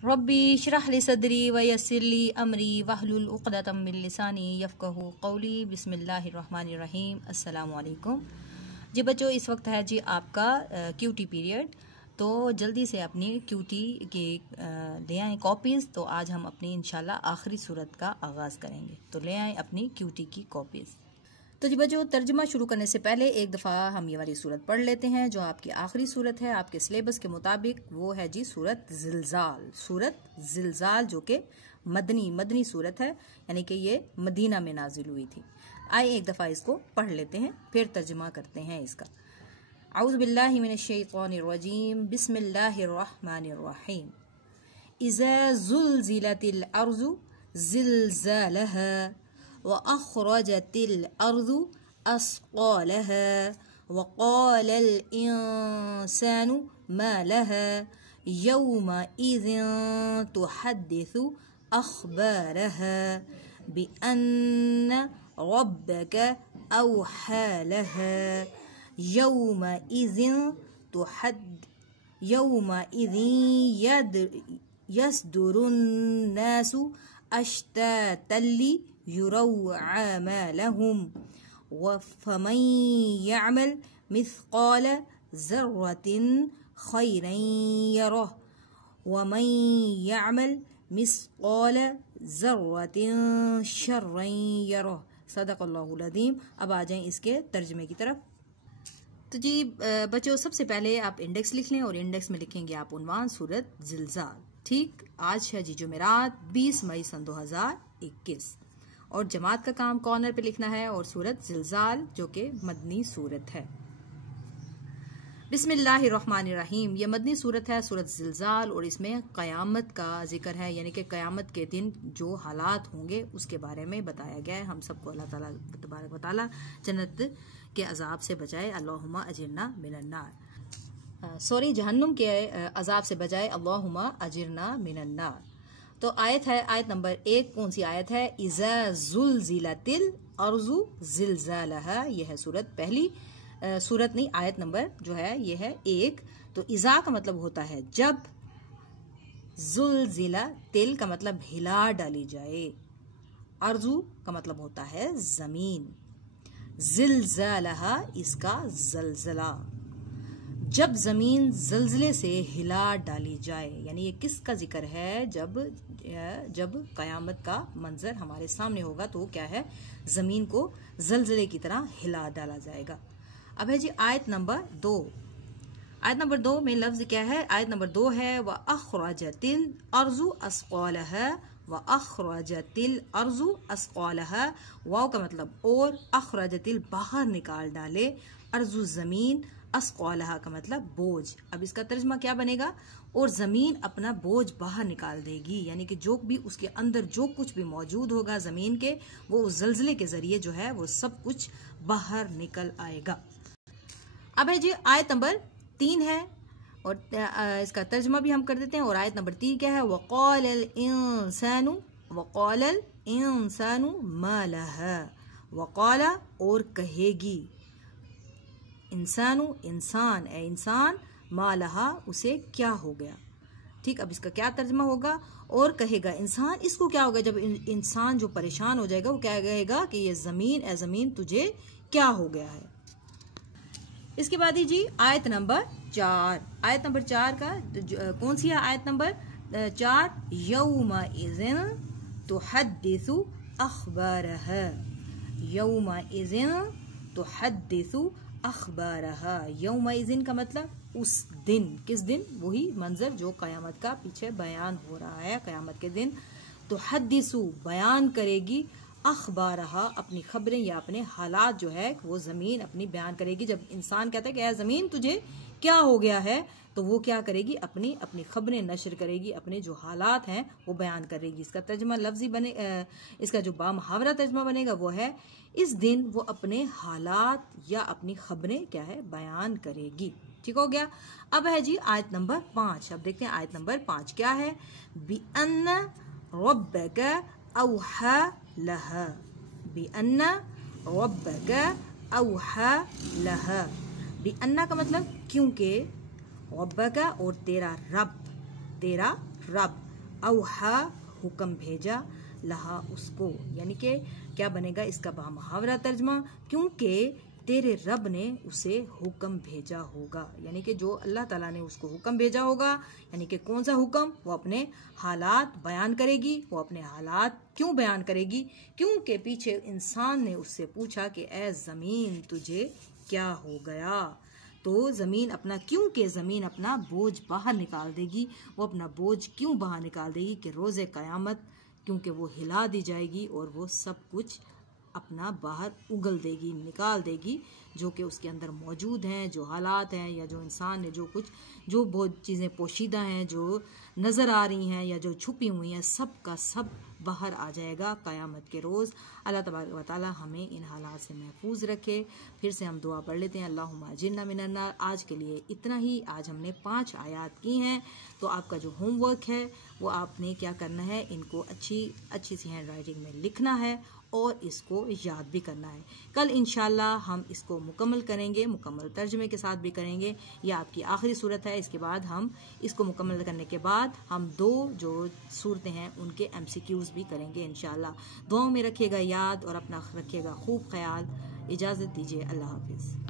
रब्बी इश्रह ली सदरी व यस्सिर ली अमरी वहलुल उक़दतम मिन लिसानी यफ़क़हू क़ौली। बिस्मिल्लाहिर्रहमानिर्रहीम। अस्सलामु अलैकुम जी बच्चों, इस वक्त है जी आपका क्यूटी पीरियड। तो जल्दी से अपनी क्यूटी के ले आएँ कॉपीज़। तो आज हम अपनी इंशाल्लाह आखिरी सूरत का आगाज़ करेंगे, तो ले आएँ अपनी क्यूटी की कॉपीज़। तो जी बच्चों, तर्जुमा शुरू करने से पहले एक दफ़ा हम ये वाली सूरत पढ़ लेते हैं जो आपकी आखिरी सूरत है आपके सिलेबस के मुताबिक। वो है जी सूरत ज़िलज़ाल। सूरत ज़िलज़ाल जो कि मदनी सूरत है, यानी कि ये मदीना में नाजिल हुई थी। आइए एक दफ़ा इसको पढ़ लेते हैं, फिर तर्जुमा करते हैं इसका। औज़ु बिल्लाहि मिनश शैतानिर रजीम, बिस्मिल्लाहिर्रहमानिर्रहीम। इज़ा ज़ुलज़िलतिल अर्ज़ु ज़िलज़ालहा व अख़रजतिल अर्ज़ु अस्क़ालहा व क़ालल इंसानु मा लहा यौमइज़िन तुहद्दिसु अख़बारहा बिअन्न रब्बक औहा लहा यौमइज़िन यस्दुरुन्नासु अश्तातन लियुरौ अमालहुम फमन यअमल मिस्क़ाल ज़र्रतिन खैरन यरह वमन यअमल मिस्क़ाल ज़र्रतिन शर्रन यरह। सदक़ल्लाहुल अज़ीम। अब आ जाएं इसके तर्जमे की तरफ। तो जी बच्चों, सबसे पहले आप इंडेक्स लिख लें और इंडेक्स में लिखेंगे आप उन्वान सूरत ज़िलज़ाल। ठीक, आज है जी जुमेरात 20 मई सन 2021 और जमात का काम कॉर्नर पे लिखना है और सूरत ज़िलज़ाल जो कि मदनी सूरत है। बिस्मिल्लाहिर्रहमानिर्रहीम। ये मदनी सूरत है, सूरत ज़िलज़ाल, और इसमें क़यामत का जिक्र है, यानी कि क़यामत के दिन जो हालात होंगे उसके बारे में बताया गया है। हम सबको अल्लाह ताला तबारक व तआला जन्नत के अजाब से बचाए, अल्लाहुम्मा अजिरना मिनन नार। सॉरी, जहन्नुम के अजाब से बचाए, अल्लाहुम्मा अजिरना मिनन नार। तो आयत है, आयत नंबर 1। कौन सी आयत है? इज़ा ज़ुलज़िलतिल अर्ज़ु ज़िलज़ालहा। यह है सूरत पहली, सूरत नहीं, आयत नंबर जो है ये है 1। तो इज़ा का मतलब होता है जब, ज़ुलज़िला तिल का मतलब हिला डाली जाए, अर्ज़ु का मतलब होता है जमीन, ज़िलज़ालहा इसका ज़लज़ला, जब जमीन ज़लज़ले से हिला डाली जाए। यानी ये किसका जिक्र है? जब क़यामत का मंजर हमारे सामने होगा तो क्या है, जमीन को ज़लज़ले की तरह हिला डाला जाएगा। अब है जी आयत नंबर 2। आयत नंबर 2 में लफ्ज़ क्या है? आयत नंबर 2 है व अख़रजतिल अर्ज़ु अस्क़ालहा व अख़रजतिल अर्ज़ु अस्क़ालहा। वाव का मतलब और, अख़रजतिल बाहर निकाल डाले, अर्ज़ु ज़मीन, अस्क़ालहा का मतलब बोझ। अब इसका तर्जमा क्या बनेगा? और ज़मीन अपना बोझ बाहर निकाल देगी, यानी कि जो भी उसके अंदर जो कुछ भी मौजूद होगा ज़मीन के, वो उस ज़लज़ले के ज़रिए जो है वो सब कुछ बाहर निकल आएगा। अब है जी आयत नंबर 3 है और इसका तर्जमा भी हम कर देते हैं। और आयत नंबर 3 क्या है? वक़ालल इंसानु मा लहा। वक़ाला और कहेगी, इंसानु इंसान, ए इंसान, मा लहा उसे क्या हो गया। ठीक, अब इसका क्या तर्जमा होगा? और कहेगा इंसान, इसको क्या होगा? जब इंसान जो परेशान हो जाएगा वो क्या कहेगा कि ये ज़मीन, ए ज़मीन तुझे क्या हो गया है। इसके बाद ही जी आयत नंबर 4। आयत नंबर 4 का कौन सी है? आयत नंबर 4, यौमइज़िन तुहद्दिसु अख़बारहा। यौमइज़िन तुहद्दिसु अख़बारहा। यौमइज़िन का मतलब उस दिन, किस दिन? वही मंजर जो क़यामत का पीछे बयान हो रहा है, क़यामत के दिन। तुहद्दिसु बयान करेगी, अख़बारहा अपनी खबरें या अपने हालात जो है वो ज़मीन अपनी बयान करेगी। जब इंसान कहता है कि ज़मीन तुझे क्या हो गया है, तो वो क्या करेगी? अपनी खबरें नशर करेगी, अपने जो हालात हैं वो बयान करेगी। इसका तर्जमा लफ्ज़ी बने, इसका जो बामुहावरा तर्जमा बनेगा वो है इस दिन वो अपने हालात या अपनी खबरें क्या है बयान करेगी। ठीक हो गया। अब है जी आयत नंबर 5। अब देखते हैं आयत नंबर 5 क्या है? बिअन्न रब्बक औहा लहा। बिअन्न रब्बक औहा लहा। बिअन्ना का मतलब क्योंकि, रब्बका और तेरा रब, तेरा रब, औहा हुक्म भेजा, लहा उसको, यानी कि क्या बनेगा इसका बामुहावरा तर्जमा, क्योंकि तेरे रब ने उसे हुक्म भेजा होगा, यानी कि जो अल्लाह ताला ने उसको हुक्म भेजा होगा, यानी कि कौन सा हुक्म, वो अपने हालात बयान करेगी। वो अपने हालात क्यों बयान करेगी, क्योंकि पीछे इंसान ने उससे पूछा कि ए ज़मीन तुझे क्या हो गया, तो ज़मीन अपना, क्योंकि ज़मीन अपना बोझ बाहर निकाल देगी। वो अपना बोझ क्यों बाहर निकाल देगी कि रोज़े क़यामत, क्योंकि वो हिला दी जाएगी और वो सब कुछ अपना बाहर उगल देगी, निकाल देगी, जो कि उसके अंदर मौजूद हैं, जो हालात हैं या जो इंसान ने जो कुछ, जो बहुत चीज़ें पोशीदा हैं, जो नज़र आ रही हैं या जो छुपी हुई हैं, सब का सब बाहर आ जाएगा क़यामत के रोज़। अल्लाह तबारक व तआला हमें इन हालात से महफूज रखे। फिर से हम दुआ पढ़ लेते हैं, अल्लाहुम्मा अजिरना मिनन्नार। आज के लिए इतना ही। आज हमने 5 आयात की हैं, तो आपका जो होमवर्क है वो आपने क्या करना है, इनको अच्छी सी हैंड राइटिंग में लिखना है और इसको याद भी करना है। कल इंशाल्लाह हम इसको मुकम्मल करेंगे, मुकम्मल तर्जमे के साथ भी करेंगे। यह आपकी आखिरी सूरत है। इसके बाद हम इसको मुकम्मल करने के बाद हम 2 जो सूरतें हैं उनके MCQs भी करेंगे इंशाल्लाह। दुआओं में रखिएगा याद और अपना रखिएगा खूब ख्याल। इजाज़त दीजिए, अल्लाह हाफिज़।